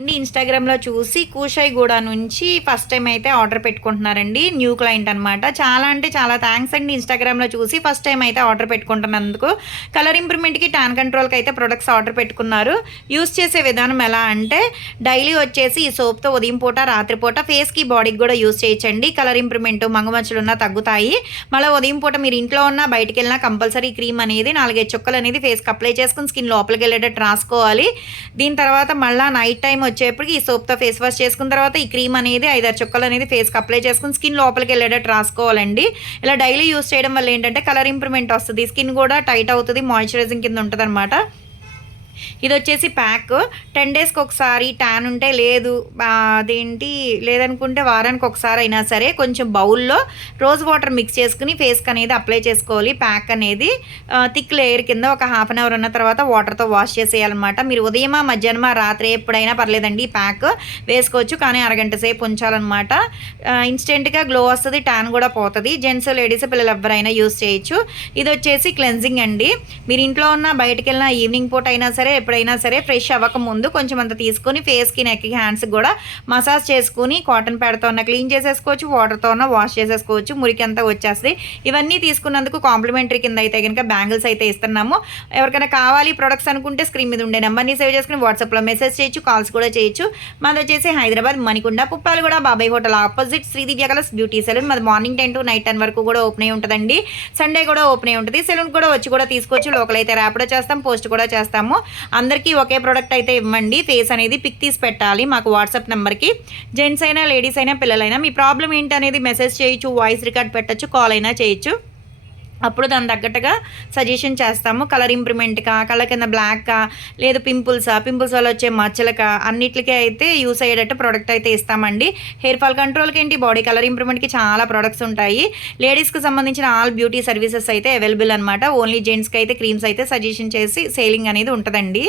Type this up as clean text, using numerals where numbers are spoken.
ఇన్‌స్టాగ్రామ్‌లో చూసి కూషాయిగూడ నుంచి ఫస్ట్ టైమ్ అయితే ఆర్డర్ పెట్టుకుంటున్నారండి. న్యూ క్లయింట్ అనమాట. చాలా అంటే చాలా థాంక్స్ అండి. ఇన్‌స్టాగ్రామ్‌లో చూసి ఫస్ట్ టైమ్ అయితే ఆర్డర్ పెట్టుకుంటున్నందుకు. కలర్ ఇంప్రూవ్‌మెంట్‌కి, టాన్ కంట్రోల్‌కి అయితే ప్రొడక్ట్స్ ఆర్డర్ పెట్టుకున్నారు. యూజ్ చేసే విధానం ఎలా అంటే డైలీ వచ్చేసి ఈ సోప్‌తో ఉదయం పూట, రాత్రి పూట ఫేస్‌కి, బాడీకి కూడా యూజ్ చేయొచ్చండి. కలర్ ఇంప్రూవ్‌మెంట్, మంగుమచ్చలున్నా తగ్గుతాయి. మళ్ళీ ఉదయం పూట మీరు ఇంట్లో ఉన్నా, బయటికెళ్ళినా కంపల్సరీ క్రీమ్ అనేది 4, 5 చుక్కలు అనేది ఫేస్‌కి అప్లై చేసుకొని స్కిన్ లోపలికి వెళ్ళేటట్టు రాసుకోవాలి. దీని తర్వాత మళ్ళా నైట్ టైమ్ వచ్చేప్పటికి ఈ సోప్‌తో ఫేస్ వాష్ చేసుకున్న తర్వాత ఈ క్రీమ్ అనేది 5, 6 చుక్కలు అనేది ఫేస్‌కి అప్లై చేసుకొని స్కిన్ లోపలికి వెళ్ళేటట్టు రాసుకోవాలండి. ఇలా డైలీ యూజ్ చేయడం వల్ల ఏంటంటే కలర్ ఇంప్రూవ్‌మెంట్ వస్తది. స్కిన్ కూడా టైట్ అవుతది. మాయిశ్చరైజింగ్ కింద ఉంటదనమాట. ఇదొచ్చేసి ప్యాక్ 10 డేస్‌కి ఒకసారి ట్యాన్ ఉంటే లేదు అదేంటి లేదనుకుంటే వారానికి ఒకసారి అయినా సరే కొంచెం బౌల్‌లో రోజ్ వాటర్ మిక్స్ చేసుకొని ఫేస్‌కి అనేది అప్లై చేసుకోవాలి. ప్యాక్ అనేది థిక్ లేయర్ కింద ఒక హాఫ్ అన్ అవర్ ఉన్న తర్వాత వాటర్‌తో వాష్ చేసేయాలన్నమాట. మీరు ఉదయమా, మధ్యాహ్నమా, రాత్రి ఎప్పుడైనా పర్లేదండి ఈ ప్యాక్ వేసుకోవచ్చు. కానీ అరగంట సేపు ఉంచాలన్నమాట. ఇన్‌స్టెంట్‌గా గ్లో వస్తది. ట్యాన్ కూడా పోతది. జెంట్స్, లేడీస్, పిల్లలు ఎవ్వరైనా యూజ్ చేయొచ్చు. ఇదొచ్చేసి క్లెన్జింగ్ అండి. మీరు ఇంట్లో ఉన్నా, బయటికెళ్ళినా, ఈవినింగ్ పూట అయినా సరే ఎప్పుడైనా సరే ఫ్రెష్ అవ్వకముందు కొంచెం అంత తీసుకొని ఫేస్‌కి, నెక్‌కి, హ్యాండ్స్‌కి కూడా మసాజ్ చేసుకొని కాటన్ ప్యాడ్‌తో అన్నా క్లీన్ చేసేసుకోవచ్చు. వాటర్‌తో అన్నా వాష్ చేసేసుకోవచ్చు. మురికి అంతా వచ్చేస్తది. ఇవన్నీ తీసుకున్నందుకు కాంప్లిమెంటరీ కింద అయితే గనుక బ్యాంగిల్స్ అయితే ఇస్తున్నాము. ఎవరికైనా కావాలి ప్రొడక్ట్స్ అనుకుంటే స్క్రీన్ మీద ఉండే నెంబర్‌ని సేవ్ చేసుకొని వాట్సాప్‌లో మెసేజ్ చేయొచ్చు. కాల్స్ కూడా చేయొచ్చు. మాదొచ్చేసి Hyderabad Manikonda, Puppalaguda, Babai hotel opposite Sridivya colours beauty salon. మాది మార్నింగ్ 10 to నైట్ 10 వరకు కూడా ఓపెన్ అయి ఉంటదండి. సండే కూడా ఓపెన్ అయి ఉంటది. సెలూన్ కూడా వచ్చి కూడా తీసుకోవచ్చు. లోకల్ అయితే ర్యాపిడో చేస్తాం, పోస్ట్ కూడా చేస్తాము. అందరికీ ఒకే ప్రోడక్ట్ అయితే ఇవ్వండి. ఫేస్ అనేది పిక్ తీసి పెట్టాలి మాకు వాట్సాప్ నెంబర్‌కి. జెంట్స్ అయినా, లేడీస్ అయినా, పిల్లలైనా మీ ప్రాబ్లమ్ ఏంటనేది మెసేజ్ చేయొచ్చు, వాయిస్ రికార్డ్ పెట్టొచ్చు, కాల్ అయినా చేయొచ్చు. అప్పుడు దానికి తగ్గట్టుగా సజెషన్ చేస్తాము. కలర్ ఇంప్రూవ్‌మెంట్‌కా, కళ్ళ కింద బ్లాక్‌కా, లేదు పింపుల్స్ వల్ల వచ్చే మచ్చలకా అన్నిట్లికి అయితే యూస్ అయ్యేటట్టు ప్రోడక్ట్ అయితే ఇస్తామండి. హెయిర్ ఫాల్ కంట్రోల్‌కి ఏంటి, బాడీ కలర్ ఇంప్రూవ్‌మెంట్‌కి చాలా ప్రొడక్ట్స్ ఉంటాయి. లేడీస్‌కి సంబంధించిన ఆల్ బ్యూటీ సర్వీసెస్ అయితే అవైలబుల్ అనమాట. ఓన్లీ జెంట్స్‌కి అయితే క్రీమ్స్ అయితే సజెషన్ చేసి సేలింగ్ అనేది ఉంటదండి.